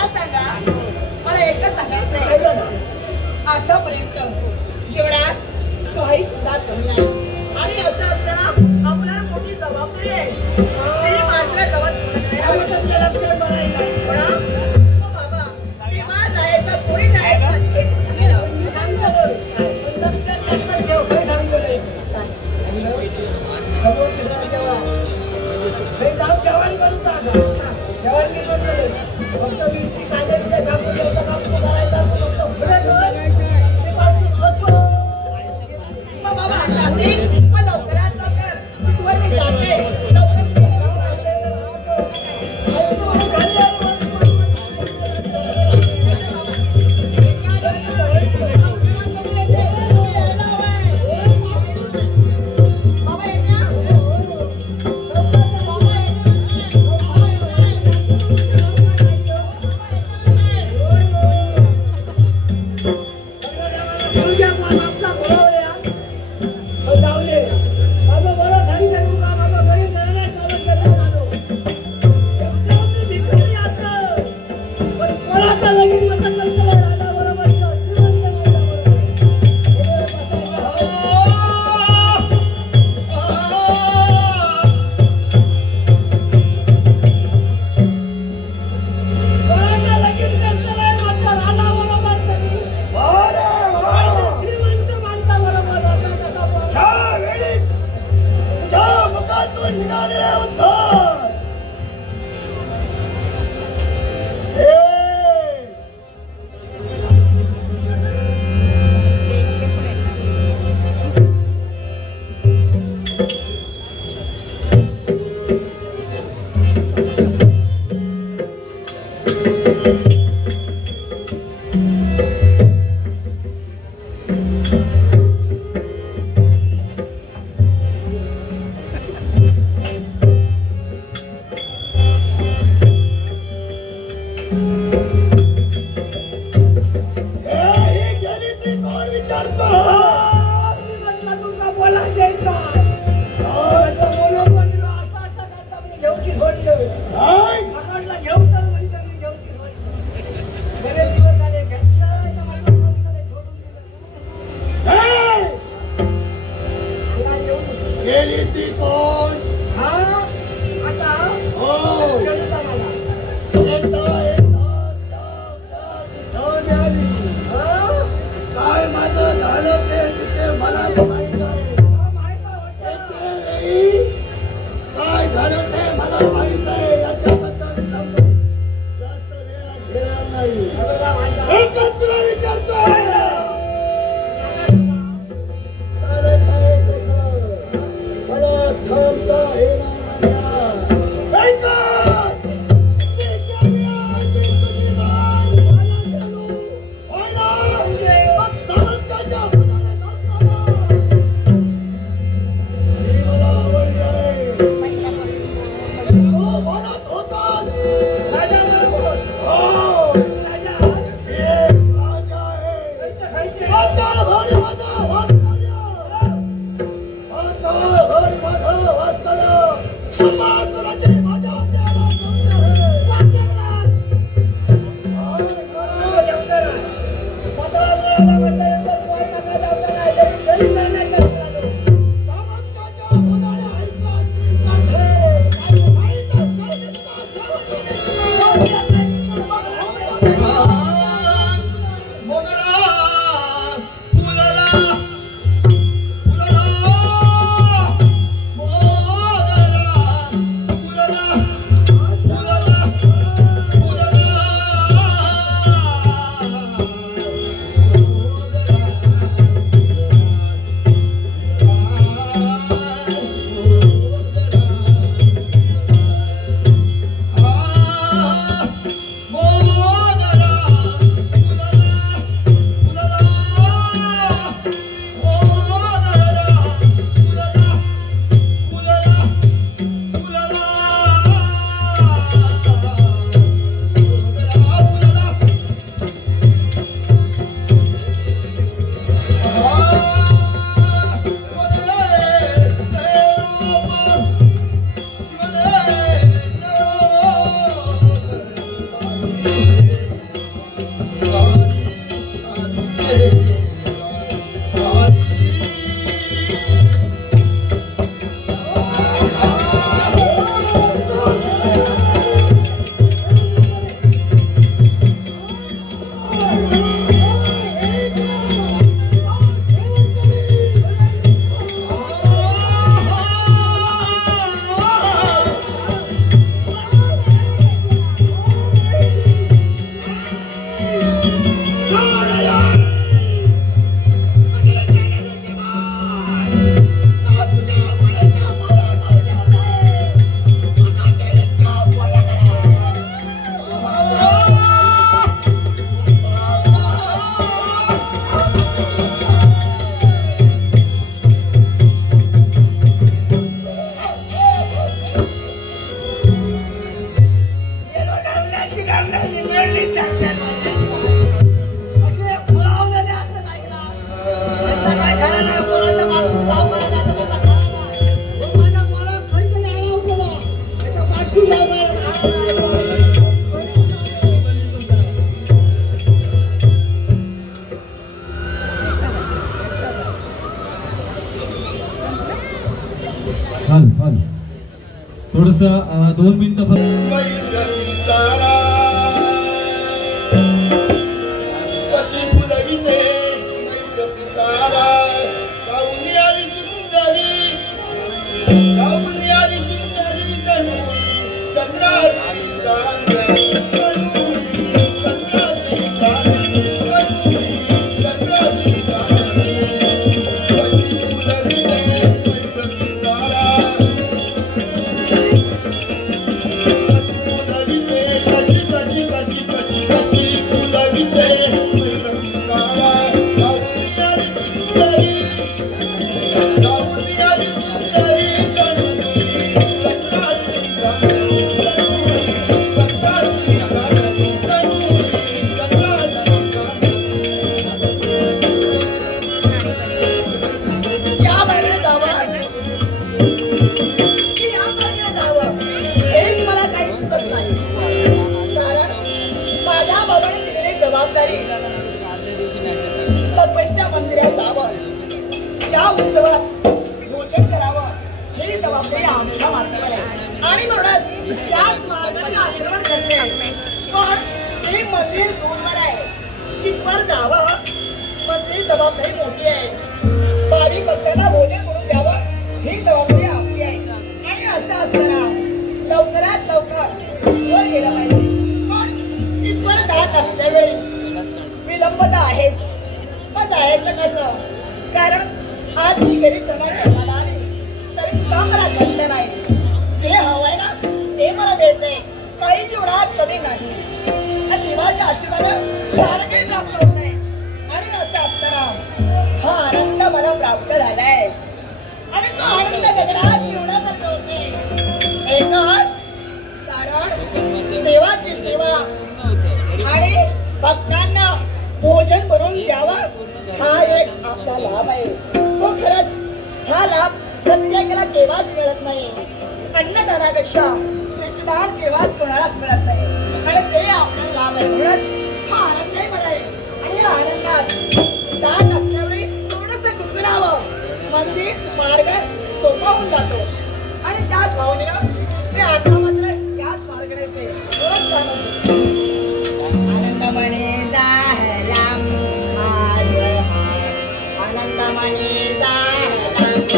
मला सांगा, मला एकच सांगायचंय, आतापर्यंत जेवणात काही सुद्धा कमी नाही आणि असं असताना आपल्याला मोठी जबाबदारी आहे. तरी मात्र बाबा विमा जायचं पुढे जायचं हे बाबा असं असेल मग लवकरात लवकर तुवर मी जाते थोडस 2 मिनिटं आणि म्हणूनच त्याच मार्गाने आचरण करते. पण हे मंदिर दूरवर आहे, तिथवर जावं म्हणजे जबाबदारी मोठी आहे. भावी भक्तांना भोजन करून द्यावं ही जबाबदारी आपली आहे. आणि असं असताना लवकरात लवकर वर गेलं पाहिजे. पण तिथवर जात असल्यावेळी विलंब तर आहेच. मग जायचं कसं? कारण आज मी घरी जेवणाला आले तरी सुद्धा मला घडलं नाही. जे हवंय ना ते मला मिळतंय, काही जीवनात कमी नाही. देवाच्या आशीर्वाद सारं काही प्राप्त होत आहे. आणि असं असताना हा आनंद मला प्राप्त झालाय आणि तो आनंद गगनात एवढ्यासारखं होते. एकच कारण देवाची सेवा आणि भक्तांना भोजन बनवून द्यावं हा एक आपला लाभ आहे. तो खरंच हा लाभ प्रत्येकाला केव्हाच मिळत नाही. अन्नदानापेक्षा श्रेष्ठदान केव्हाच कोणालाच मिळत नाही. आणि ते आपल्याला लाभ आहे. म्हणूनच हा आनंदही मला आहे. आणि या आनंदात दान असल्यामुळे थोडंसं गुणगुणावं म्हणजे मार्ग सोपा होऊन जातो. आणि त्याच भावनेनं मी आता मात्र त्याच मार्गाने येते. आनंदमणे दाहराम आनंदमणे दाहराम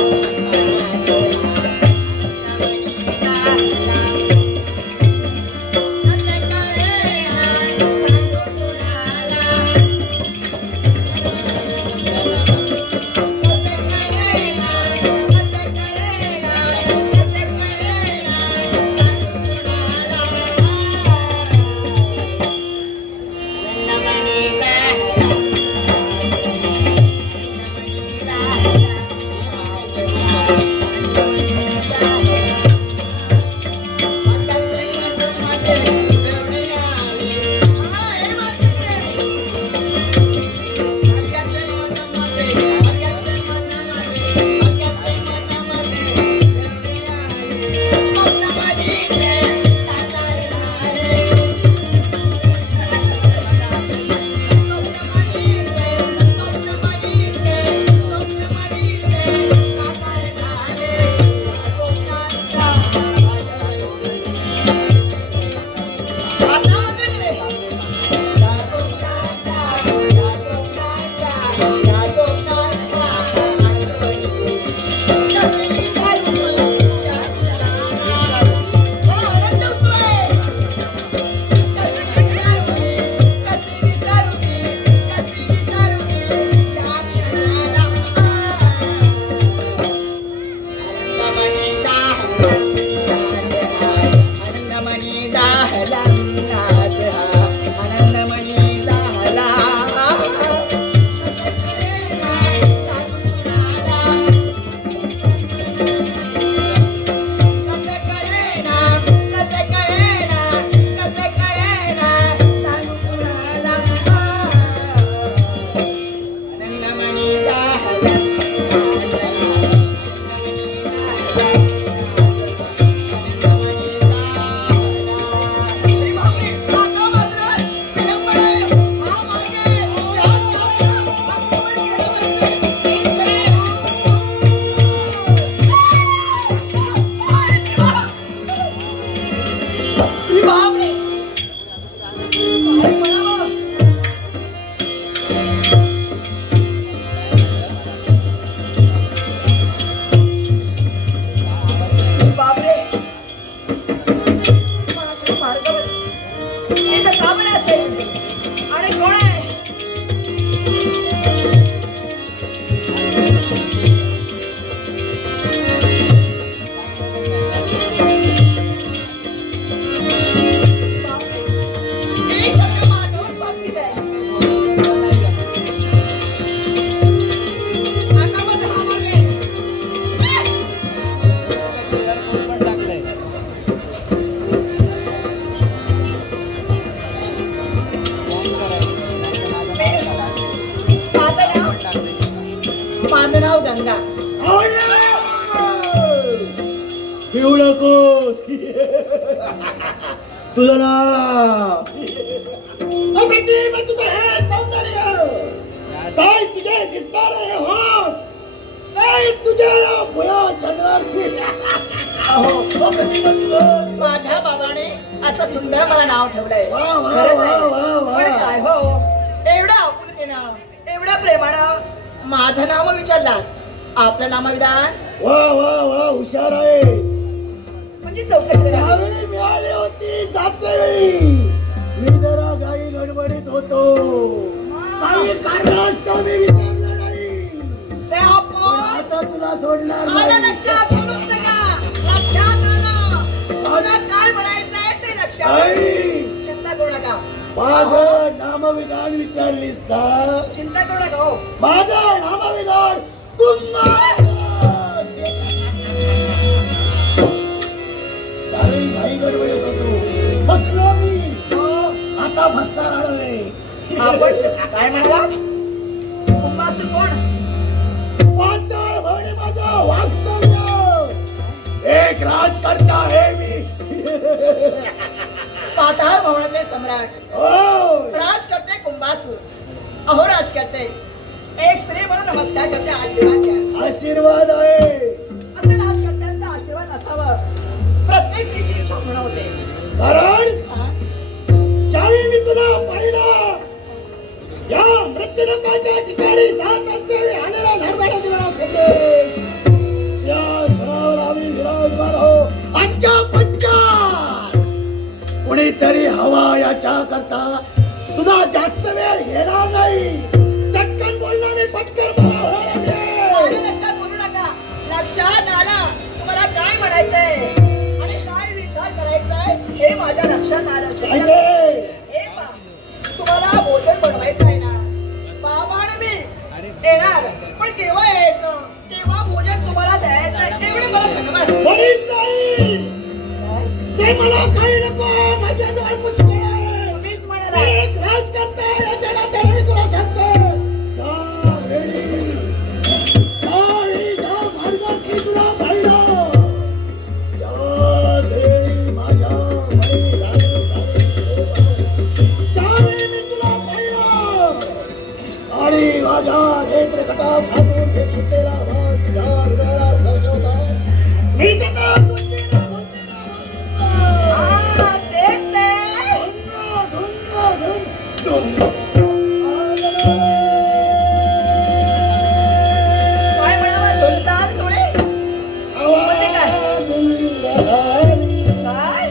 नाव गंगा. घेऊ नकोस तुझं नाव तुझं हे सौंदर्य काय तुझे दिसणारे हो काय तुझ्या भुया चंद्रावरती माझ्या बाबाने असं सुंदर मला नाव ठेवलंय. वा, वा, खरंच आहे. वा, वा, वा. पण काय हो एवढं आपुलकीनं एवढ्या प्रेमानं माझं नाव विचारला. आपलं नामविधान वा वा वा हुशार आहे. म्हणजे चौकशी करा. त्यावेळी मिळाली होती जातेवेळी मी जरा काही गडबडीत होतो. काही कारणास्तव मी विचारलं नाही. ते आपण आता तुला सोडणार आलं नाही. लक्षात बोलूच नका. लक्षात आलं. मला काय म्हणायचंय ते लक्षात आलं. आई, चिंता करू नका. माझं नामविधान विचारलीस का? चिंता करू नका हो. माझं नामविधान कुंभार. त्यावेळी घाई गडबडीत होतो. फसलो मी. आता फसणार आलोय. आपण काय म्हणाला कुंभासूर कोण? पाताळ भवने माझं वास्तव्य. एक राजकर्ता आहे मी. पाताळ भवनातले सम्राट. हो. राज करते कुंभासूर. अहो राज करते. एक स्त्री म्हणून नमस्कार करते. आशीर्वाद द्या. आशीर्वाद आहे. असे राजकर्त्यांचा आशीर्वाद असावं प्रत्येक स्त्रीची इच्छा पूर्ण होते. कारण हा? ज्यावेळी मी तुला पाहिलं या मृत्यूलोकाच्या ठिकाणी जात असल्यावेळी आलेला नरदाडा दिला संदेश. या सरावर आम्ही विराजमान हो आमच्या पंचात. कुणीतरी हवा याच्या करता तुझा जास्त वेळ घेणार नाही. चटकन बोलणारे पटकन आलं लक्षात बोलू नका. लक्षात आलं तुम्हाला काय म्हणायचंय आणि काय विचार करायचाय हे माझ्या लक्षात आलं. हे पहा, तुम्हाला भोजन बनवायचं आहे ना. बाबा आणि मी येणार पण केव्हा यायचं केव्हा भोजन तुम्हाला द्यायचं एवढं मला सांगा. ते मला काही नको. माझ्याजवळ पुष्कळ आहे. तुम्हीच म्हणाला एक राजकर्ता याच्या नात्याने मी तुला सांगतो. ज्या मार्गात मी तुला पाहिलं त्या वेळी माझ्या ज्यावेळी मी तुला पाहिलं आणि माझ्या नेत्र कटाक्ष साधून ते सुटलेला आवाज तुझ्या हृदयाला स्पर्शवला. मी त्याचा तेच ते काय म्हणावं धुलताल थोडे काय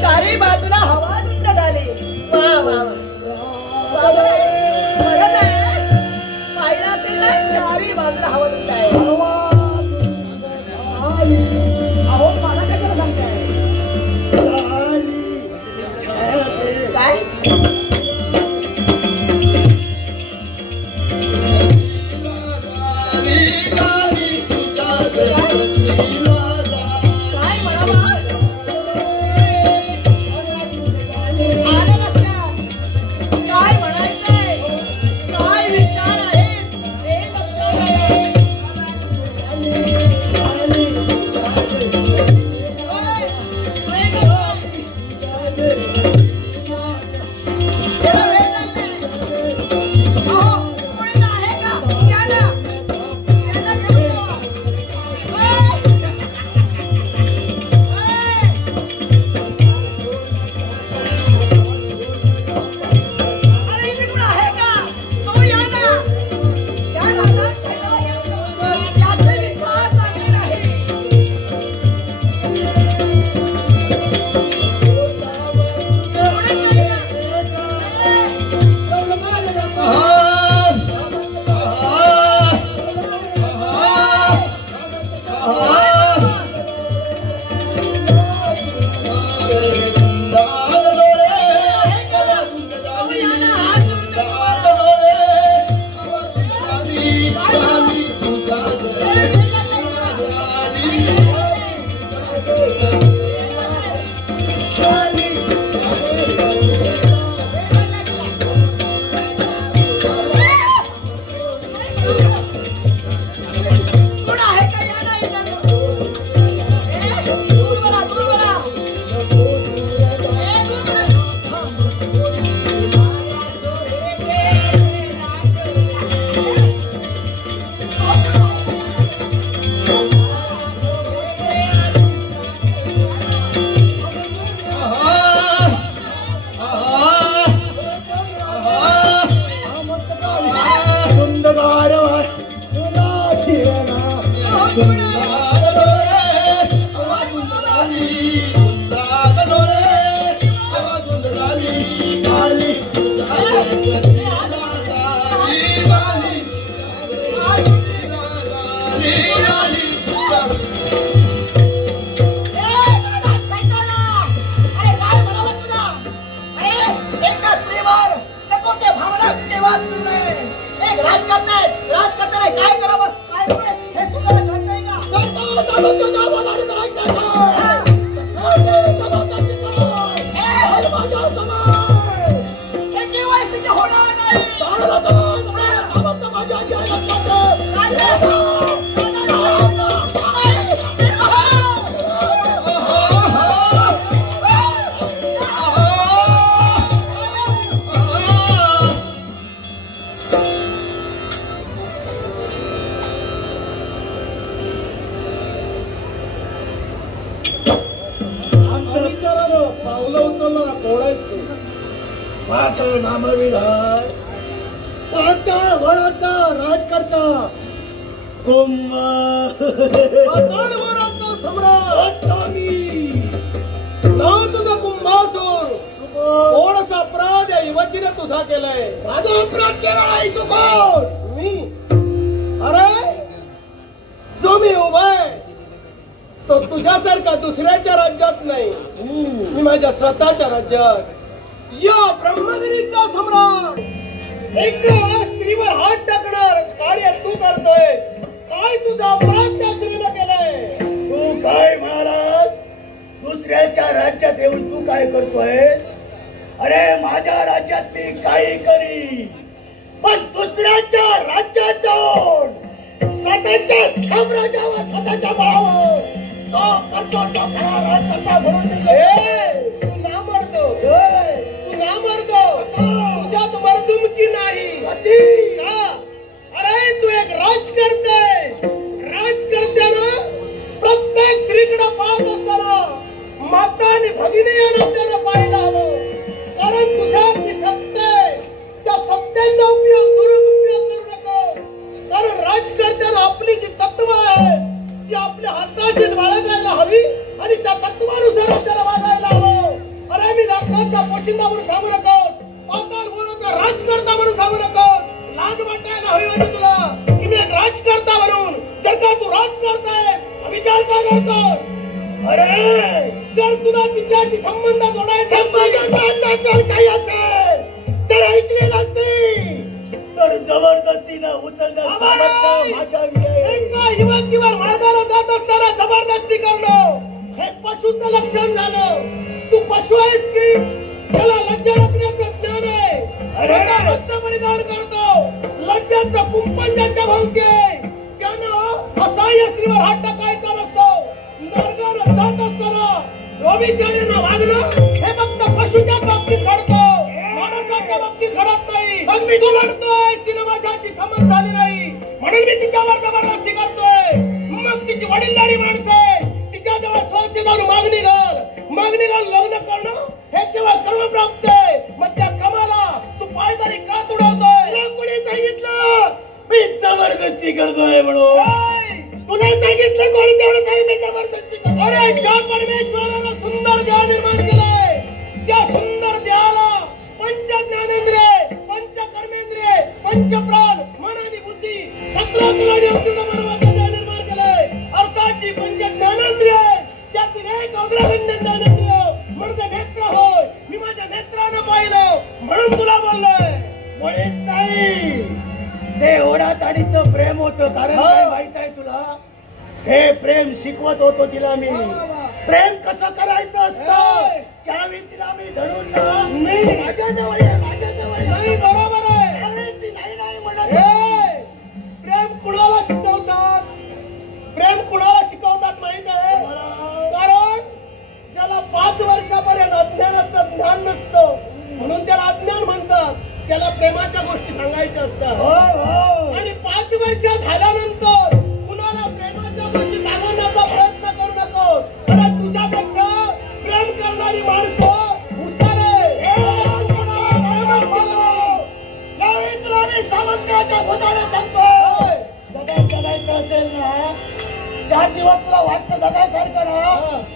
चारी बाजूला हवा धुंद झाली. वा वा वा बरं आहे. पाहिलं असेल ना चारी बाजूला हवा धुंद आहे. अहो मला कशाला सांगताय काय काय म्हणावं आलं लक्षात. काय म्हणायचंय काय विचार आहे हे लक्षात आहे.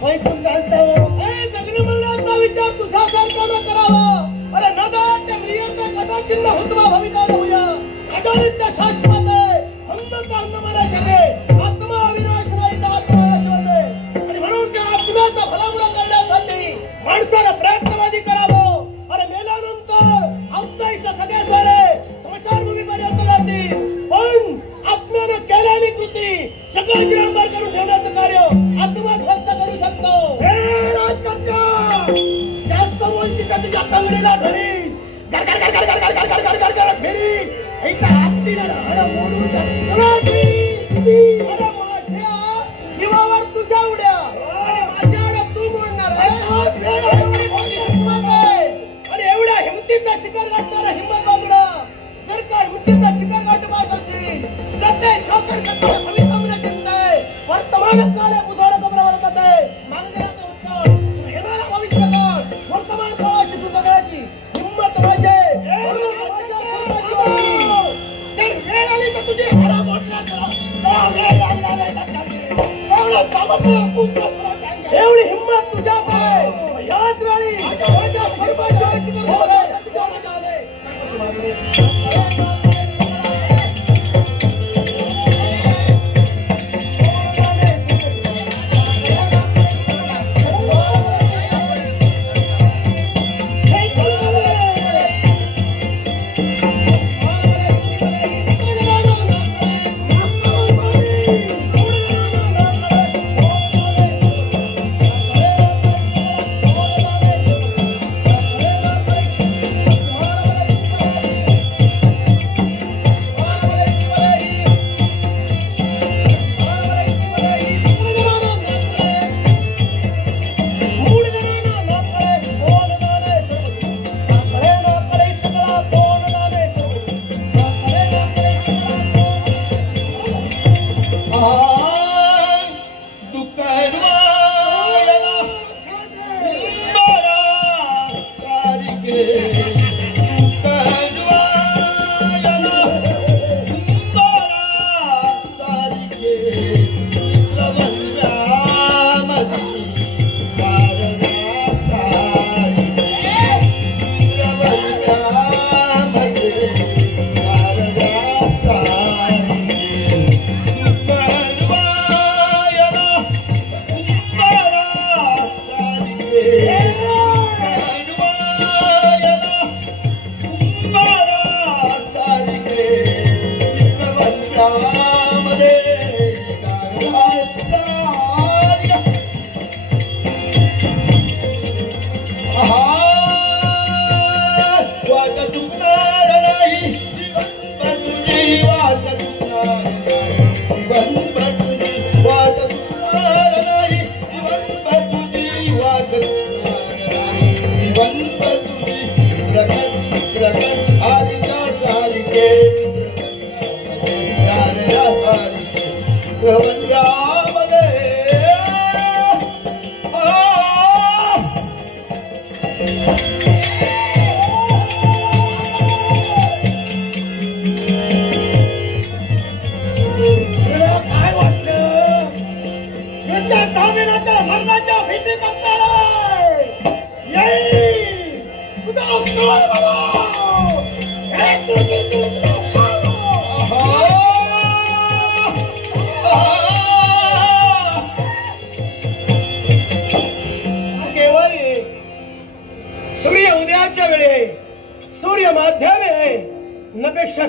ऐकून चालतं जगन मरणाचा विचार तुझ्या सरकारनं करावा अरे नदात म्रियंत कदाचिन्न हुतवा भविता होया अजनित शाश्वत अंत अन्नमय शरे आत्मा अविनाश रहित आत्मा शाश्वत आणि म्हणून त्या आत्म्याचा भलामुळा करण्यासाठी माणसाला प्रयत्नवादी करावं अरे मेल्यानंतर अवताईच्या सगळे सारे स्मशानभूमीपर्यंत जातील पण आत्म्यानं केलेली कृती सगळं जिरांभार करून ठेवण्याचं कार्य आत्माच फक्त करू शकतो हे राजकर्त्या जास्त बोलशी का तुझ्या कंगडीला धरी गर गर गर गर गर गर गर गर गर गर फेरी एकदा आपलीला हाड मोडून टाकली अरे माझ्या जीवावर तुझ्या उड्या आणि माझ्या तू मोडणार आणि एवढ्या हिमतीचा शिकार गाठणारा हिम्मत बाजूला जर का हिमतीचा शिकार गाठवायचा असेल तर ते साखर करणारा भवितम्य चिंतय वर्तमान काळे बुधारा कबरावर जाते मांगराचं उत्तर येणारा भविष्यकाळ वर्तमान काळाची सुद्धा करायची हिम्मत पाहिजे जर वेळ आली तर तुझी हाडा मोडण्याचा एवढी हिम्मत तुझ्यात आहे याच वेळी माझ्या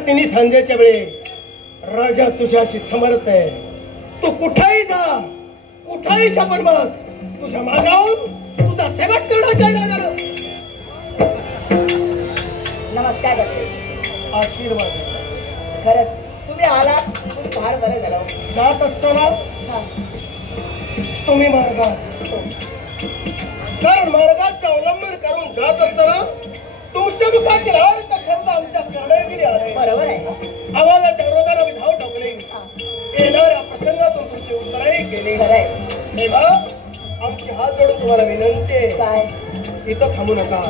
सर्वांची संध्याच्या वेळी राजा तुझ्याशी समर्थ आहे तू कुठेही जा कुठेही छापण बस तुझ्या मागावून तुझा सेवक करण्याचा राजा नमस्कार आशीर्वाद खरंच तुम्ही आलात तुम्ही फार बरं झालं जात असताना तुम्ही मार्गात कारण मार्गाचं अवलंबन करून जात असताना तुमच्या मुखातील अर्थ शब्द आमच्या कर्णगिरी आले बरोबर आहे आवाजाच्या विरोधात आम्ही धाव टाकले येणाऱ्या प्रसंगातून तुमची उत्तरही केली तेव्हा आमची हात जोडून तुम्हाला विनंती आहे काय इथं थांबू नका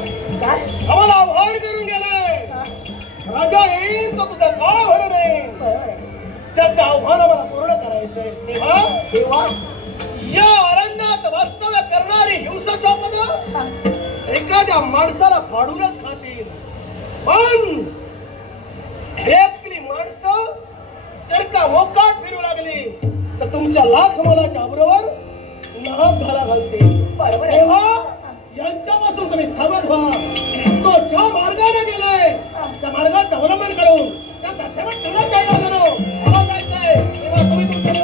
काय आम्हाला आव्हान करून गेलाय राजा येईल तो तुझा काळ भर नाही त्याचं आव्हान आम्हाला पूर्ण करायचंय तेव्हा या अरण्यात जगात वास्तव्य करणारी हिंसाचापद एखाद्या माणसाला फाडूनच खातील. पण एकली माणसं जर का मोकाट फिरू लागली तर तुमच्या लाख मोलाच्या बरोबर नाक घाला घालते. बरोबर आहे. तेव्हा यांच्यापासून तुम्ही सावध व्हा. तो ज्या मार्गाने गेलाय त्या मार्गाचं अवलंबन करून त्याचा सेवन करण्यात जायला जायचंय. तेव्हा तुम्ही तुमच्या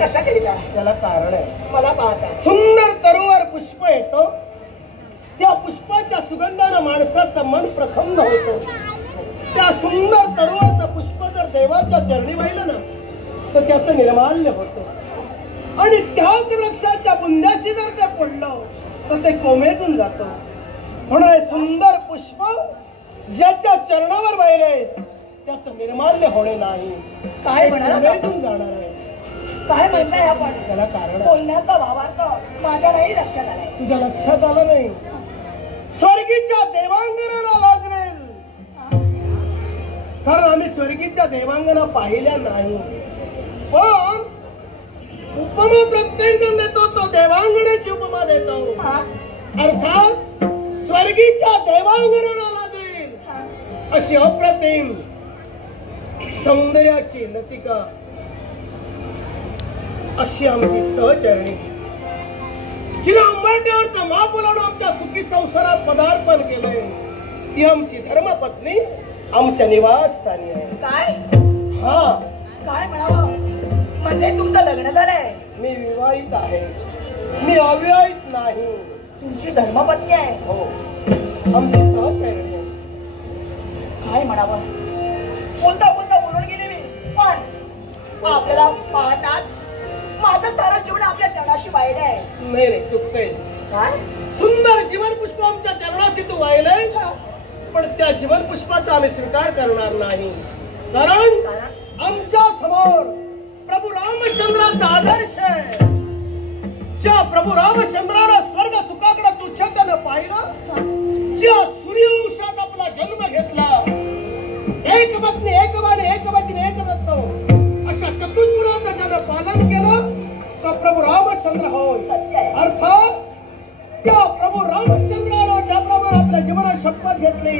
कशा केली का? त्याला कारण आहे. मला पाहता सुंदर तरुवर पुष्प येतो. त्या पुष्पाच्या सुगंधानं माणसाचं मन प्रसन्न होतं. त्या सुंदर तरुवाचं पुष्प जर देवाच्या चरणी वाहिलं ना तर त्याचं निर्माल्य होतं. आणि त्याच वृक्षाच्या बुंद्याशी जर ते पडलं तर ते कोमेजून जातं. म्हणून हे सुंदर पुष्प ज्याच्या चरणावर वाहिले त्याचं निर्माल्य होणे नाही. काय म्हणाला? कोमेजून जाणार आहे. काय म्हणताय आपण? त्याला कारण बोलण्याचा भावार्थ माझ्या नाही लक्षात आलाय. तुझ्या लक्षात आलं नाही. स्वर्गीच्या देवांगणाला लाजवेल कारण आम्ही स्वर्गीच्या देवांगणा पाहिल्या नाही. पण उपमा प्रत्येक जण देतो तो देवांगणाची उपमा देतो. अर्थात स्वर्गीच्या देवांगणाला लाजवेल अशी अप्रतिम सौंदर्याची लतिका अशी आमची सहचरणी जिला अंबरट्यावरचा महापुलानं आमच्या सुखी संसारात पदार्पण केलंय ती आमची धर्मपत्नी आमच्या निवासस्थानी आहे. काय? हा. काय म्हणावं? म्हणजे तुमचं लग्न झालंय? मी विवाहित आहे. मी अविवाहित नाही. तुमची धर्मपत्नी आहे? हो. आमची सहचरणी आहे. काय म्हणावं? बोलता बोलता बोलून गेले मी. पण आपल्याला पाहताच माझं सारं जीवन आपल्या चरणाशी वाहिलं आहे. नाही रे, चुकतेस. काय? सुंदर जीवन पुष्प आमच्या चरणाशी तू वाहिलंय पण त्या जीवन पुष्पाचा आम्ही स्वीकार करणार नाही. कारण आमच्या समोर प्रभू रामचंद्राचा आदर्श आहे. ज्या प्रभू रामचंद्राला स्वर्ग सुखाकडे तुच्छतेनं पाहिलं, ज्या सूर्यवंशात आपला जन्म घेतला, एक पत्नी एक वाणी एक वचन एक रत्न अशा चतुर्गुणाचं ज्यानं पालन केलं तो प्रभू रामचंद्र होय. अर्थात त्या प्रभू रामचंद्राला ज्याप्रमाणे आपल्या जीवनात शपथ घेतली,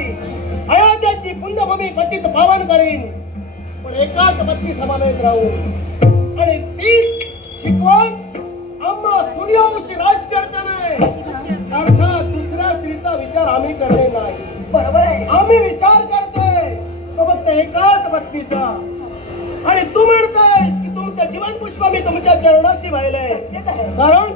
अयोध्याची पुण्यभूमी पतित पावन करीन, पण एकाच पत्नी समवेत राहून, आणि तीच शिकवण आम्हा सूर्यवंशी राजकारताना अर्थात दुसऱ्या स्त्रीचा विचार आम्ही करणे नाही. बरोबर आहे. आम्ही विचार करतोय तो फक्त एकाच पत्नीचा. आणि तू म्हणतोयस की तुमचं जीवन पुष्प मी तुमच्या चरणाशी वाहिलंय, कारण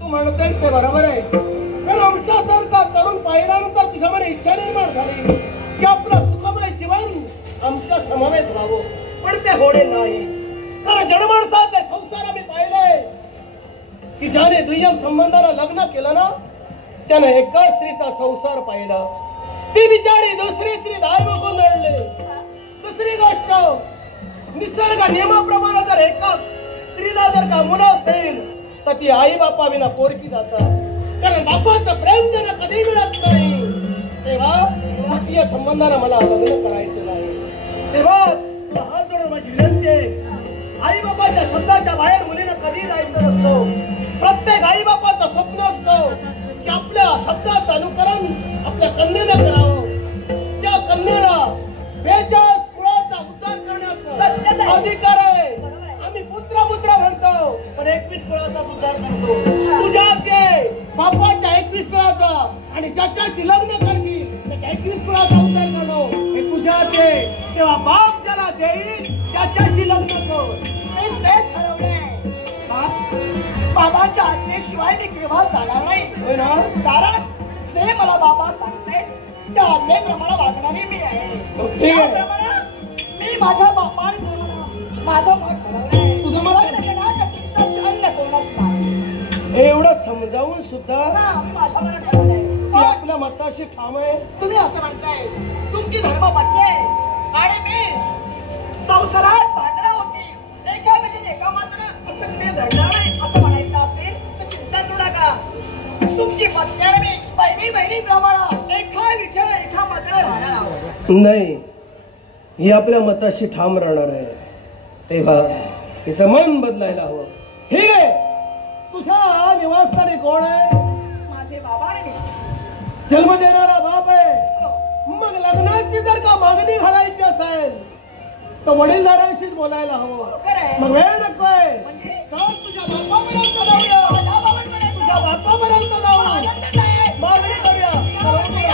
तू म्हणतोयस ते बरोबर आहे. कारण आमच्यासारखा तरुण पाहिल्यानंतर तुझ्या मला इच्छा निर्माण झाली की आपलं सुखमय जीवन आमच्या समवेत व्हावं, पण ते होणे नाही. कारण जडमाणसाचे संसार आम्ही पाहिले की ज्याने दुय्यम संबंधाला लग्न केलं ना त्याने एका स्त्रीचा संसार पाहिला, ती बिचारी दुसरी स्त्री दार बघून रडले. दुसरी गोष्ट, निसर्ग नियमाप्रमाणे जर एका स्त्रीला जर का मुलं असतील तर ती आई बापा विना पोरकी जातात, कारण बापाचं प्रेम त्यांना कधी मिळत नाही. तेव्हा द्वितीय संबंधाला मला लग्न करायचं नाही. तेव्हा तुला हात जोडून माझी विनंती आहे, आई बापाच्या शब्दाच्या बाहेर मुलीनं कधी जायचं नसतो. प्रत्येक आई बापाचं स्वप्न असतं की आपल्या शब्दाचं अनुकरण आपल्या कन्येनं करावं. त्या कन्येला 42 कुळाचा उद्धार करण्याचा अधिकार आहे. आम्ही पुत्र म्हणतो, पण 21 कुळाचा उद्धार करतो. तुझ्या बापाच्या 21 कुळाचा, आणि ज्याच्याशी लग्न करशील त्याच्या 21 कुळाचा उद्धार करतो. हे तुझ्या तेव्हा बाप ज्याला देईल त्याच्याशी लग्न कर. बेस्ट ठरवलंय. बाबाच्या आज्ञेशिवाय मी केव्हा जाणार नाही. कारण ते मला बाबा सांगते त्या आज्ञेप्रमाणे वागणारी मी आहे. मी माझ्या बापाने माझं मत ठरवलंय. तुझं मला एवढं समजावून सुद्धा माझ्या मनात ठरवलंय. आपल्या मताशी ठाम आहे. तुम्ही असं म्हणताय तुमची धर्मपत्नी आहे आणि मी संसारात भांडणं होती एकामेकाने एका मात्र असं मी घडणार नाही असं म्हणायचं असेल तर चिंता करू नका. तुमची पत्नी आणि मी बहिणी प्रमाणे एका विचार एका मात्र राहणार आहोत. नाही, ही आपल्या मताशी ठाम राहणार आहे. तेव्हा तिचं मन बदलायला हवं. ठीक आहे, तुझ्या निवासस्थानी कोण आहे? माझे बाबा आणि मी. जन्म देणारा बाप आहे. मग लग्नाची जर का मागणी घालायची असेल तर वडीलधाऱ्यांशीच बोलायला हवं. मग वेळ नकोय. चल तुझ्या बापापर्यंत जाऊया. तुझ्या बापापर्यंत जाऊ, मागणी करूया. तुम्ही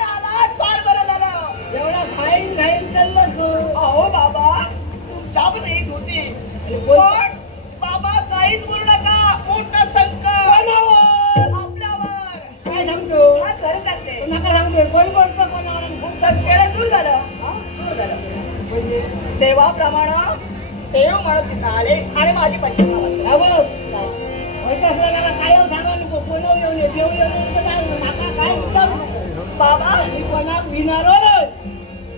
आलात फार बरं झालं. एवढा घाईन चाललं तू. अहो बाबा तुमच्यावर एक होती, पण बाबा काहीच बोलू नका. मोठा संकट आपल्यावर. काय सांगतो? हा खरं सांगते. नका सांगते. कोण बोलतो कोणावर? संकेत दूर झालं. देवाप्रमाणे देव माणूस इथं आले आणि माझी पत्नी बाबा मी कोणा विनारो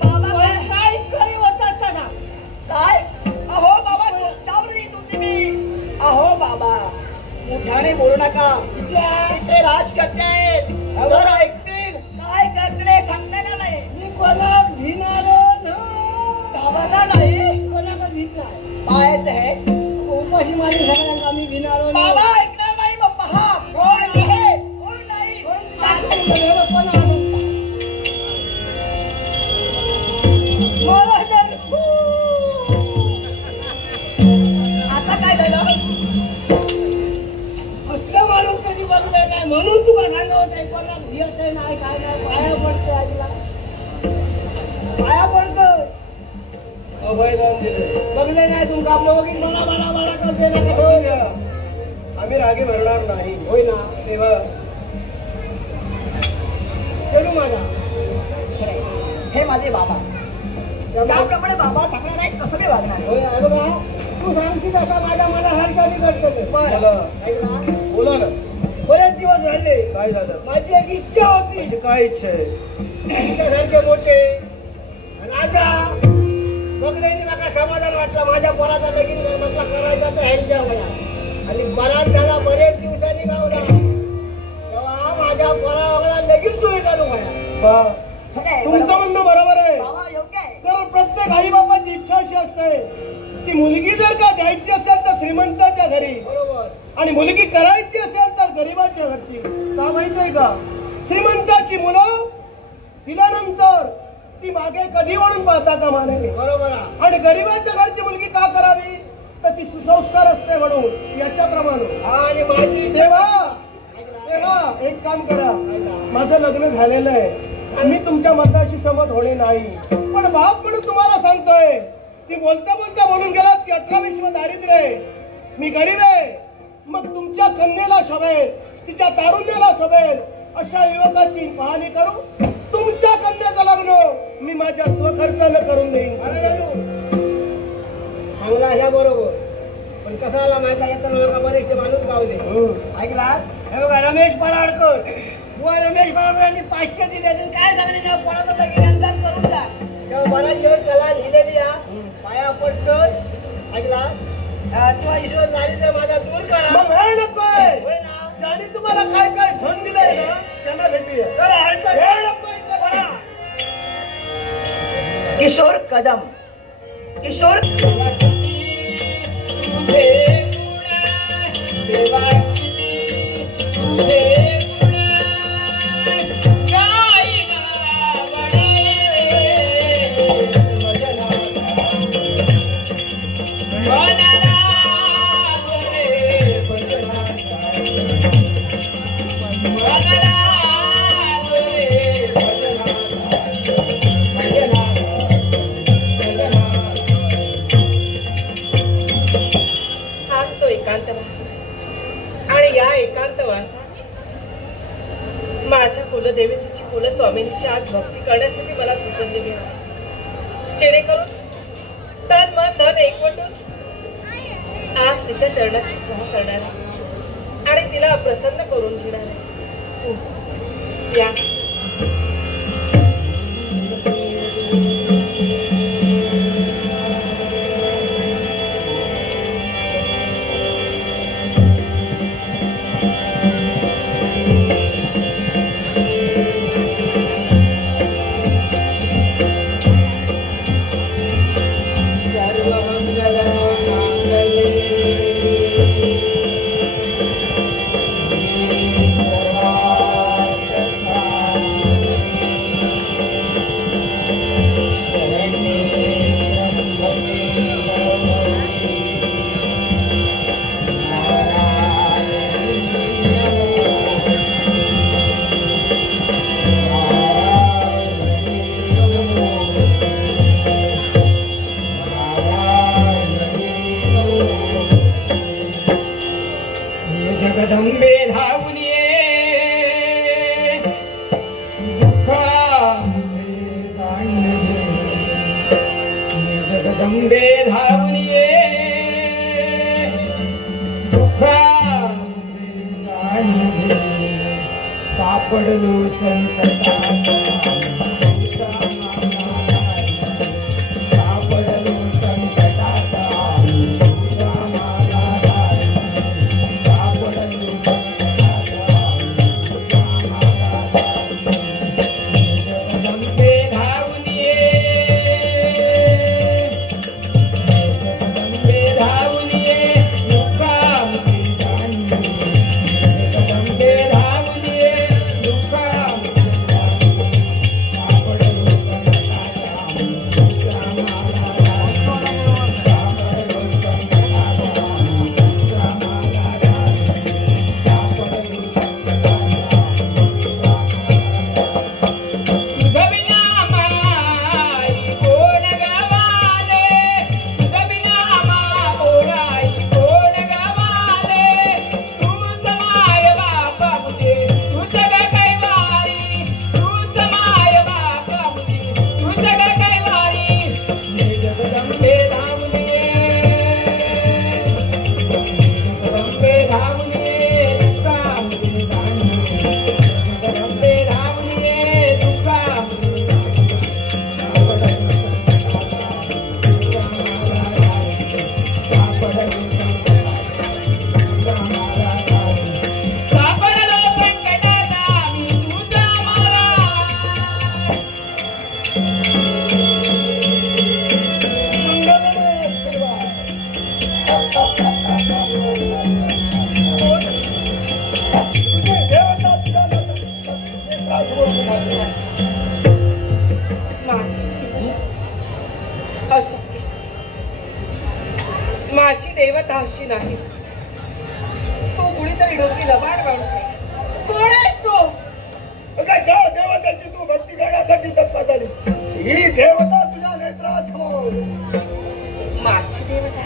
बाबा काय करी होतात का काय? अहो बाबा तुमच्यावर येत होते मी. अहो बाबा मोठ्याने बोलू नका. इथे राजकन्या आहेत. जर ऐकतील काय करतील सांगता नाही. मी कोणा भिनारो बाबाला नाही, कोणाला भीत नाही. पाहायचं आहे उपाशी माझी सगळ्यांना मी भिनारो बाबा ऐकणार नाही. मग पहा कोण आहे कोण नाही. आता काय झालं? असलं माणूस कधी बघलं नाही म्हणून तुला सांगत होते. कोणाला भियत नाही काय नाही. पाया पडतो आईला, पाया पडतो. बघले नाही तुमचं आपलं वगैरे मला बाळा बाळा करते. आम्ही रागे भरणार नाही. होय ना? तेव्हा चलू माझा. हे माझे बाबा, त्याप्रमाणे बाबा सांगणार नाही कसं मी वागणार. तू सांगशील असा माझ्या मनासारखं मी करतो. बोला ना. बरेच दिवस झाले. काय झालं? माझी एक इच्छा होती. काय इच्छा आहे? तुझ्यासारखे मोठे राजा मग नाही मला समाधान वाटलं माझ्या पोराचा लगीन म्हटलं करायचा तर ह्यांच्या वया आणि बराच झाला बरेच दिवसांनी गावला तेव्हा माझ्या पोरा वगैरे लगीन तुम्ही चालू करा. तुमचं म्हणणं बरोबर आहे. कारण प्रत्येक आई बापाची इच्छा अशी असते की मुलगी जर का द्यायची असेल तर श्रीमंताच्या घरी आणि मुलगी करायची असेल तर गरीबाच्या घरची. का माहित आहे का श्रीमंताची मुलं दिल्यानंतर ती मागे कधी वळून पाहता कामा नये. बरोबर. आणि गरीबाच्या घरची मुलगी का करावी तर ती सुसंस्कार असते म्हणून याच्याप्रमाणे. आणि माझी तेव्हा एक काम करा माझं लग्न झालेलं आहे मी तुमच्या मताशी सहमत होणे नाही पण बाप म्हणून तुम्हाला सांगतोय ती बोलता बोलता बोलून गेलात की 18 विश्व दारिद्र्य आहे मी गरीब आहे मग तुमच्या कन्येला शोभेल तिच्या तारुण्याला शोभेल अशा युवकाची पाहणी करू तुमच्या कन्याचं लग्न मी माझ्या स्वखर्चानं करून देईन. चांगला ह्या बरोबर पण कसाला माहिती येताना बरेचसे माणूस गावले ऐकला. हे बघा रमेश पराडकर रमेश पराडकरांनी 500 दिले काय सांगले त्या पोराचं लगीन करून द्या तेव्हा मला जेव्हा कला लिहिलेली या पाया पडतोय ऐकला तुला ईश्वर दारिद्र्य माझा दूर करा. वेळ नकोय ज्याने तुम्हाला काय काय धन दिलंय ना त्यांना भेटूया. किशोर कदम किशोर आणि या एकांतवासात माझ्या कुलदेवतेची कुलस्वामिनीची आज भक्ती करण्यासाठी मला सुसंधी मिळाली जेणेकरून तन मन धन एकवटून आज तिच्या चरणाची सेवा करणार आहे आणि तिला प्रसन्न करून घेणार आहे. या जगदंबे धावून ये दुःखाचे गाणे जगदंबे धावून ये दुःखाचे गाणे सापडलो संकटात अशी नाही. तू कुणीतरी डोकी लबाड माणूस आहे. कोण आहेस तू? अगं, ज्या देवतेची तू भक्ती करण्यासाठी तत्पर झाली, ही देवता तुझ्या नेत्रासमोर. माझी देवता?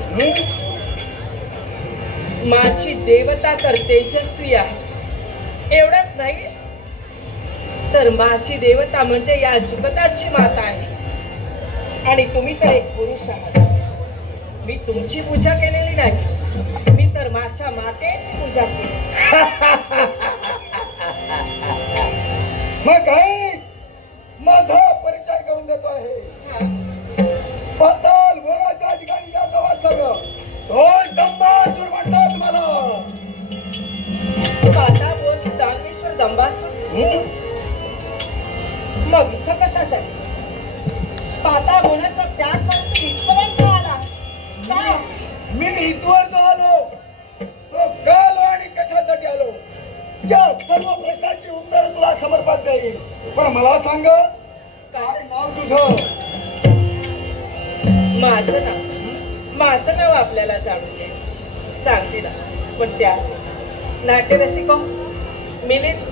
माझी देवता तर तेजस्वी आहे. एवढंच नाही तर माझी देवता म्हणजे या जगताची माता आहे. आणि तुम्ही तर एक पुरुष आहात. मी तुमची पूजा केलेली नाही, मी तर माझ्या मातेची पूजा केली. मग काय, माझा परिचय करून देतो आहे. पाताल घोराच्या ठिकाणी जातो वाचलं, तो दंबासूर म्हणतात मला. पाता बोल दानवेश्वर दंबासूर. मग इथं कशासाठी? पाता बोलाचा त्याग करून तू इथपर्यंत आला का? मी इथवर जो आलो तो का आलो आणि कशासाठी आलो या सर्व प्रश्नांची उत्तर तुला समर्पक देईल. पण मला सांग, काय नाव तुझं? माझं नाव आपल्याला जाणून घे सांगते ना. पण त्या नाट्यरसिक मिलिंद